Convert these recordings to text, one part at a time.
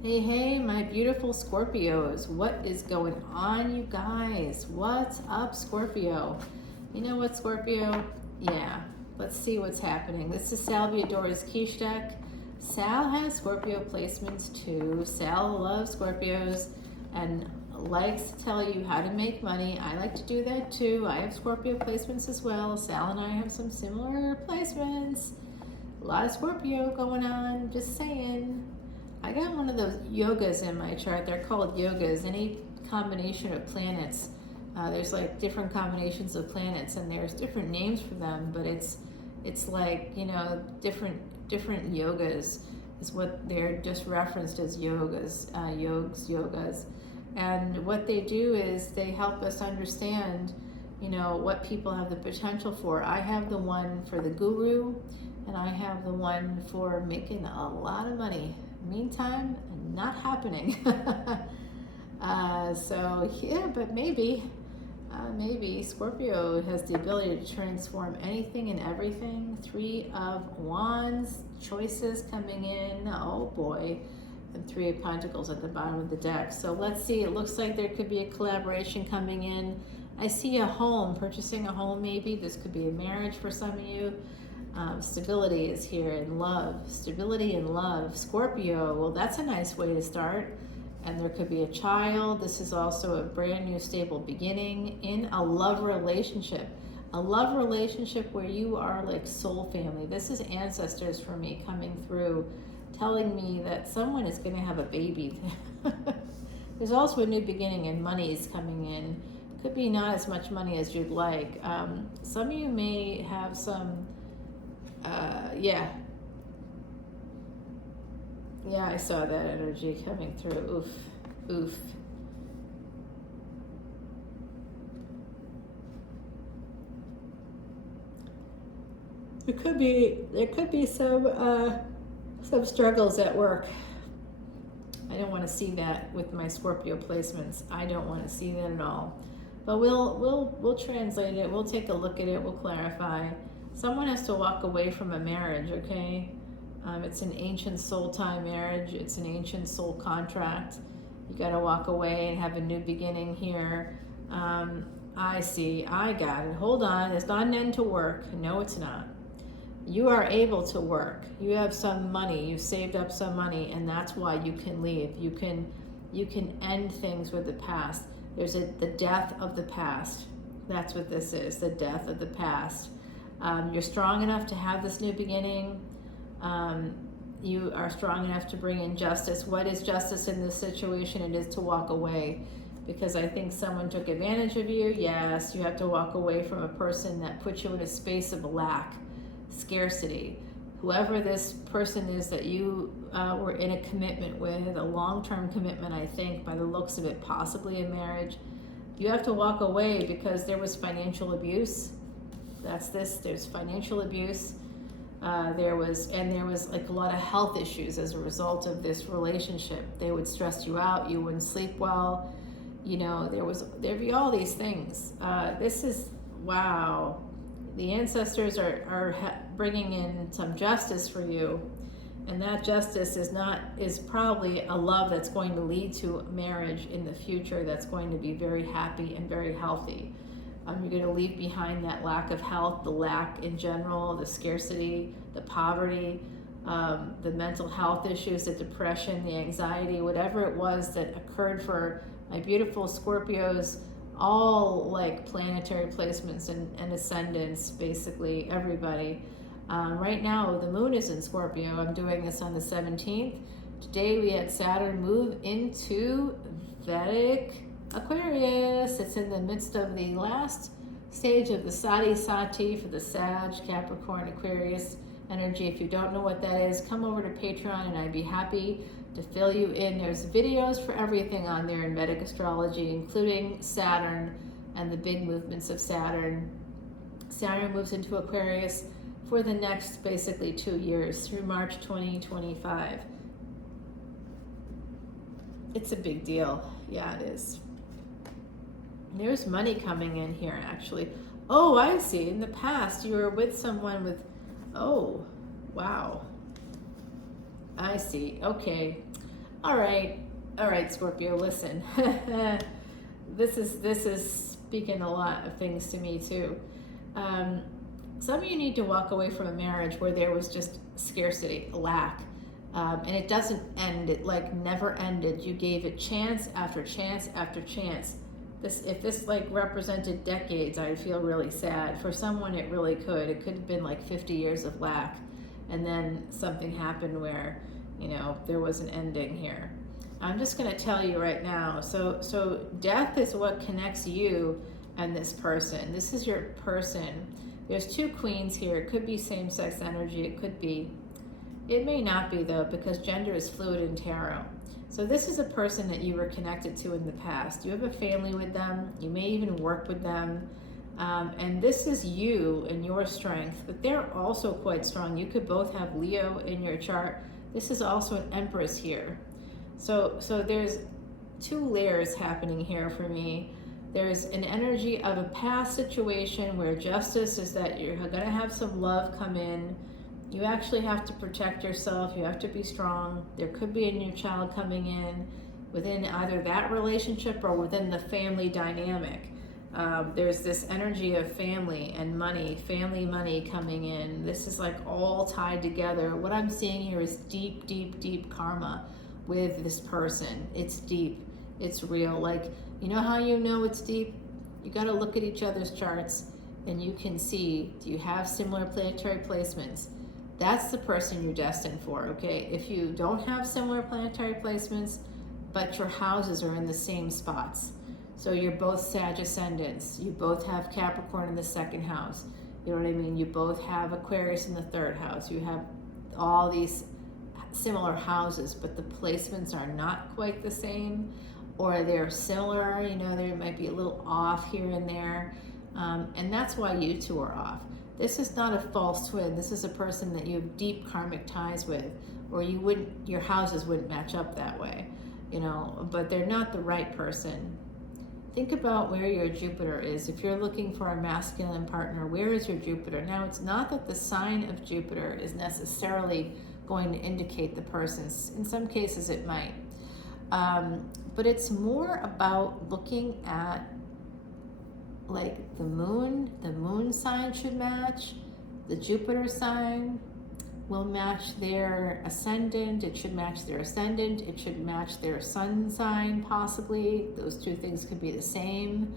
Hey, hey, my beautiful Scorpios. What is going on, you guys? What's up, Scorpio? You know what, Scorpio? Yeah, let's see what's happening. This is Salviadora's quiche deck. Sal has Scorpio placements too. Sal loves Scorpios and likes to tell you how to make money. I like to do that too. I have Scorpio placements as well. Sal and I have some similar placements. A lot of Scorpio going on, just saying. I got one of those yogas in my chart. They're called yogas. Any combination of planets. There's like different combinations of planets, and there's different names for them. But it's like, you know, different yogas is what they're just referenced as yogas, yogas. And what they do is they help us understand, you know, what people have the potential for. I have the one for the guru, and I have the one for making a lot of money. Meantime, not happening. So yeah, but maybe Scorpio has the ability to transform anything and everything. 3 of Wands, choices coming in. Oh boy. And 3 of Pentacles at the bottom of the deck. So let's see. It looks like there could be a collaboration coming in. I see a home, purchasing a home maybe. This could be a marriage for some of you. Stability is here in love. Stability in love. Scorpio, well, that's a nice way to start. And there could be a child. This is also a brand new stable beginning in a love relationship. A love relationship where you are like soul family. This is ancestors for me coming through, telling me that someone is going to have a baby. There's also a new beginning and money is coming in. Could be not as much money as you'd like. Some of you may have some yeah, I saw that energy coming through. Oof. There could be some struggles at work. I don't want to see that with my Scorpio placements. I don't want to see that at all. But we'll translate it. We'll take a look at it. We'll clarify. Someone has to walk away from a marriage, okay? It's an ancient soul time marriage. It's an ancient soul contract. You got to walk away and have a new beginning here. I see. I got it. Hold on. It's not an end to work. No, it's not. You are able to work. You have some money. You've saved up some money, and that's why you can leave. You can end things with the past. There's the death of the past. That's what this is, the death of the past. You're strong enough to have this new beginning. You are strong enough to bring in justice. What is justice in this situation? It is to walk away, because I think someone took advantage of you. Yes, you have to walk away from a person that puts you in a space of lack, scarcity. Whoever this person is that you were in a commitment with, a long-term commitment, I think, by the looks of it, possibly a marriage, you have to walk away because there was financial abuse. There's financial abuse. There was like a lot of health issues as a result of this relationship. They would stress you out. You wouldn't sleep well. You know, there'd be all these things. This is, wow. The ancestors are bringing in some justice for you. And that justice is probably a love that's going to lead to marriage in the future that's going to be very happy and very healthy. You're going to leave behind that lack of health, the lack in general, the scarcity, the poverty, the mental health issues, the depression, the anxiety, whatever it was that occurred for my beautiful Scorpios, all like planetary placements and ascendants, basically everybody. Right now, the moon is in Scorpio. I'm doing this on the 17th. Today we had Saturn move into Vedic Aquarius. It's in the midst of the last stage of the Sati for the Sag, Capricorn, Aquarius energy. If you don't know what that is, come over to Patreon and I'd be happy to fill you in. There's videos for everything on there in Vedic Astrology, including Saturn and the big movements of Saturn. Saturn moves into Aquarius for the next basically 2 years through March 2025. It's a big deal. Yeah, it is. There's money coming in here, actually. Oh, I see. In the past, you were with someone with, oh, wow. I see. Okay. All right, Scorpio. Listen, this is speaking a lot of things to me too. Some of you need to walk away from a marriage where there was just scarcity, lack, and it doesn't end. It like never ended. You gave it chance after chance after chance. If this like represented decades, I'd feel really sad. For someone, it really could. It could have been like 50 years of lack, and then something happened where, there was an ending here. I'm just going to tell you right now. So death is what connects you and this person. This is your person. There's two queens here. It could be same-sex energy. It could be. It may not be, though, because gender is fluid in tarot. So this is a person that you were connected to in the past. You have a family with them. You may even work with them. And this is you and your strength, but they're also quite strong. You could both have Leo in your chart. This is also an Empress here. So there's two layers happening here for me. There's an energy of a past situation where justice is that you're going to have some love come in. You actually have to protect yourself. You have to be strong. There could be a new child coming in within either that relationship or within the family dynamic. There's this energy of family and money, family money coming in. This is like all tied together. What I'm seeing here is deep, deep, deep karma with this person. It's deep. It's real. Like, you know how you know it's deep? You got to look at each other's charts and you can see, do you have similar planetary placements? That's the person you're destined for, okay? If you don't have similar planetary placements, but your houses are in the same spots. So you're both Sag ascendants. You both have Capricorn in the second house. You know what I mean? You both have Aquarius in the third house. You have all these similar houses, but the placements are not quite the same, or they're similar. There might be a little off here and there. And that's why you two are off. This is not a false twin. This is a person that you have deep karmic ties with, or your houses wouldn't match up that way, but they're not the right person. Think about where your Jupiter is. If you're looking for a masculine partner, where is your Jupiter? Now, it's not that the sign of Jupiter is necessarily going to indicate the person's. In some cases, it might. But it's more about looking at like the moon sign should match, the Jupiter sign will match their ascendant, it should match their ascendant, it should match their sun sign possibly. Those two things could be the same,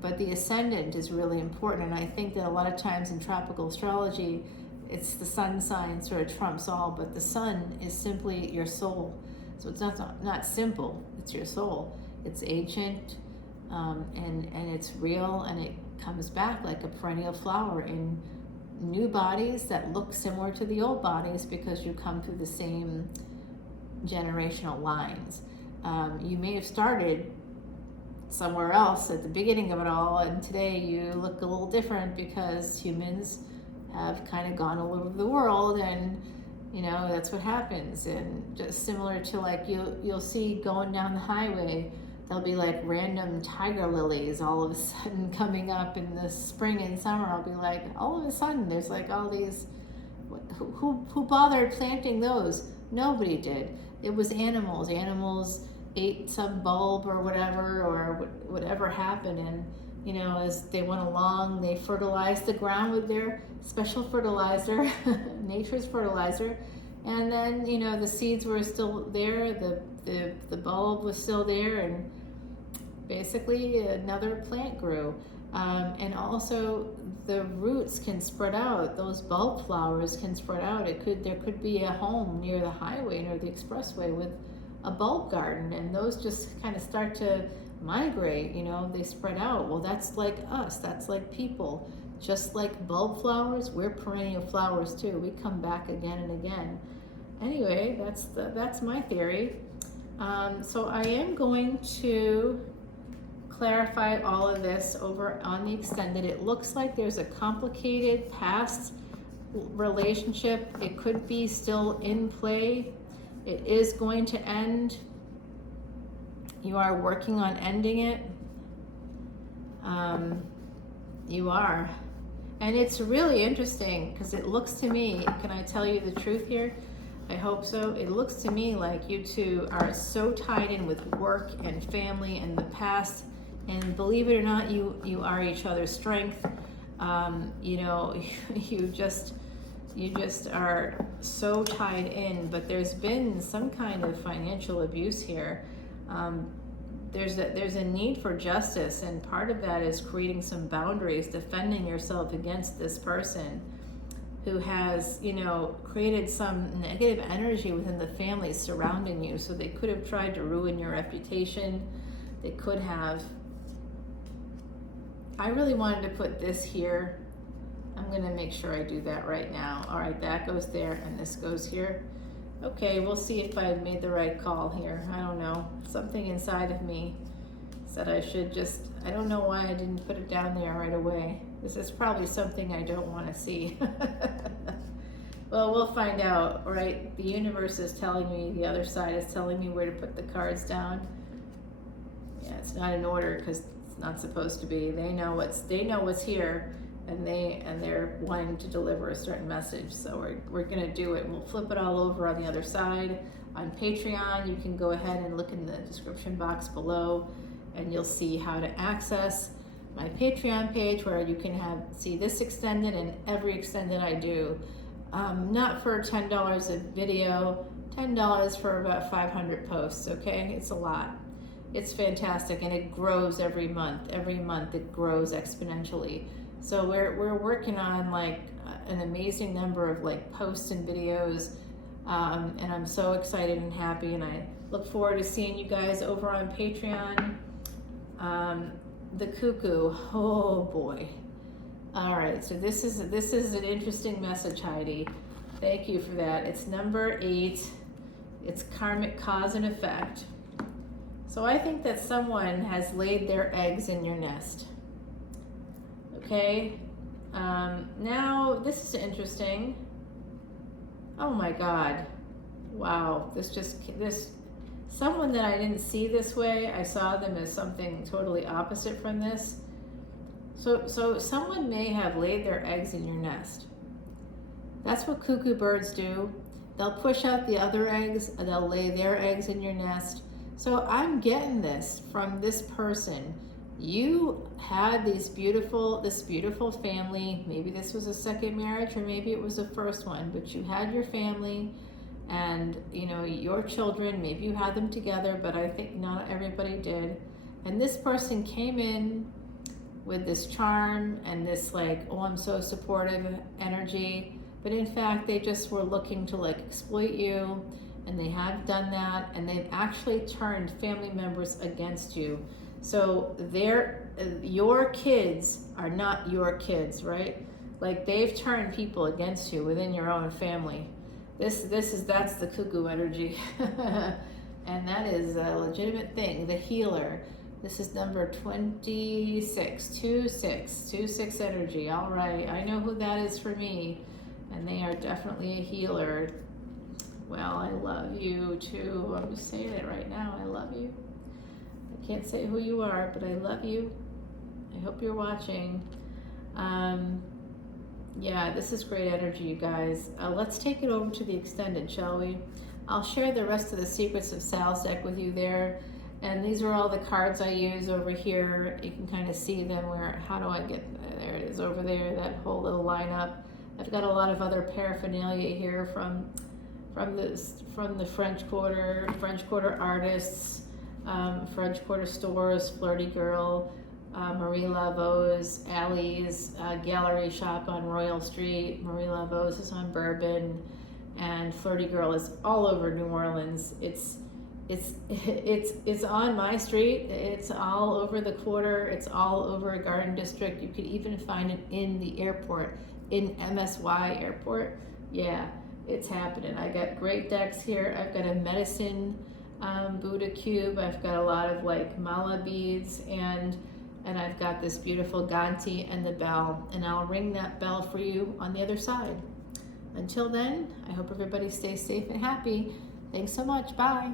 but the ascendant is really important, and I think that a lot of times in tropical astrology, it's the sun sign sort of trumps all, but the sun is simply your soul. So it's not simple, it's your soul. It's ancient, and it's real, and it comes back like a perennial flower in new bodies that look similar to the old bodies because you come through the same generational lines. You may have started somewhere else at the beginning of it all, and today you look a little different because humans have kind of gone all over the world, and that's what happens. And just similar to like you'll see going down the highway, there'll be like random tiger lilies all of a sudden coming up in the spring and summer. I'll be like, all of a sudden there's like all these, who bothered planting those? Nobody did. It was animals. Animals ate some bulb or whatever happened, and as they went along, they fertilized the ground with their special fertilizer, nature's fertilizer, and then the seeds were still there, the bulb was still there, and basically another plant grew. And also the roots can spread out. Those bulb flowers can spread out. There could be a home near the highway, near the expressway with a bulb garden, and those just kind of start to migrate, they spread out. Well, that's like us, that's like people. Just like bulb flowers, we're perennial flowers too. We come back again and again. Anyway, that's my theory. So I am going to clarify all of this over on the extended. It looks like there's a complicated past relationship. It could be still in play. It is going to end. You are working on ending it. You are. And it's really interesting because it looks to me, can I tell you the truth here? I hope so. It looks to me like you two are so tied in with work and family and the past, and believe it or not, you are each other's strength. You know, you just are so tied in, but there's been some kind of financial abuse here. There's a need for justice, and part of that is creating some boundaries, defending yourself against this person who has, you know, created some negative energy within the family surrounding you. So they could have tried to ruin your reputation. They could have. I really wanted to put this here. I'm going to make sure I do that right now. All right, that goes there and this goes here. Okay, we'll see if I made the right call here. I don't know. Something inside of me said I should just, I don't know why I didn't put it down there right away. This is probably something I don't want to see. Well, we'll find out, right? The universe is telling me, the other side is telling me where to put the cards down. Yeah, it's not in order because it's not supposed to be. They know what's here, and they're wanting to deliver a certain message. So we're gonna do it. We'll flip it all over on the other side. On Patreon, you can go ahead and look in the description box below, and you'll see how to access my Patreon page, where you can see this extended and every extended I do. Not for $10 a video, $10 for about 500 posts, okay? It's a lot. It's fantastic, and it grows every month. Every month it grows exponentially. So we're working on like an amazing number of like posts and videos, and I'm so excited and happy, and I look forward to seeing you guys over on Patreon. The cuckoo, oh boy. All right, so this is an interesting message, Heidi. Thank you for that. It's number 8. It's karmic cause and effect. So I think that someone has laid their eggs in your nest. Okay, now this is interesting. Oh my God, wow, someone that I didn't see this way, I saw them as something totally opposite from this. So someone may have laid their eggs in your nest. That's what cuckoo birds do. They'll push out the other eggs and they'll lay their eggs in your nest. So I'm getting this from this person. You had this beautiful family. Maybe this was a second marriage, or maybe it was a first one, but you had your family and, you know, your children. Maybe you had them together, but I think not everybody did. And this person came in with this charm and this like, oh, I'm so supportive energy. But in fact, they just were looking to like exploit you, and they have done that, and they've actually turned family members against you. So your kids are not your kids, right? Like they've turned people against you within your own family. That's the cuckoo energy. And that is a legitimate thing. The healer. This is number 26, 26 energy. All right, I know who that is for me, and they are definitely a healer. Well, I love you too. I'm just saying it right now. I love you. I can't say who you are, but I love you. I hope you're watching. Yeah, this is great energy, you guys. Let's take it over to the extended, shall we? I'll share the rest of the secrets of Sal's deck with you there. And these are all the cards I use over here. You can kind of see them how do I get, there it is over there, that whole little lineup. I've got a lot of other paraphernalia here from the French Quarter artists, French Quarter stores, Flirty Girl, Marie Laveau's, Allie's gallery shop on Royal Street. Marie Laveau's is on Bourbon, and Flirty Girl is all over New Orleans. It's on my street. It's all over the Quarter. It's all over Garden District. You could even find it in the airport, in MSY Airport. Yeah, it's happening. I got great decks here. I've got a medicine Buddha cube. I've got a lot of like mala beads, and I've got this beautiful Ganti and the bell, and I'll ring that bell for you on the other side. Until then, I hope everybody stays safe and happy. Thanks so much. Bye.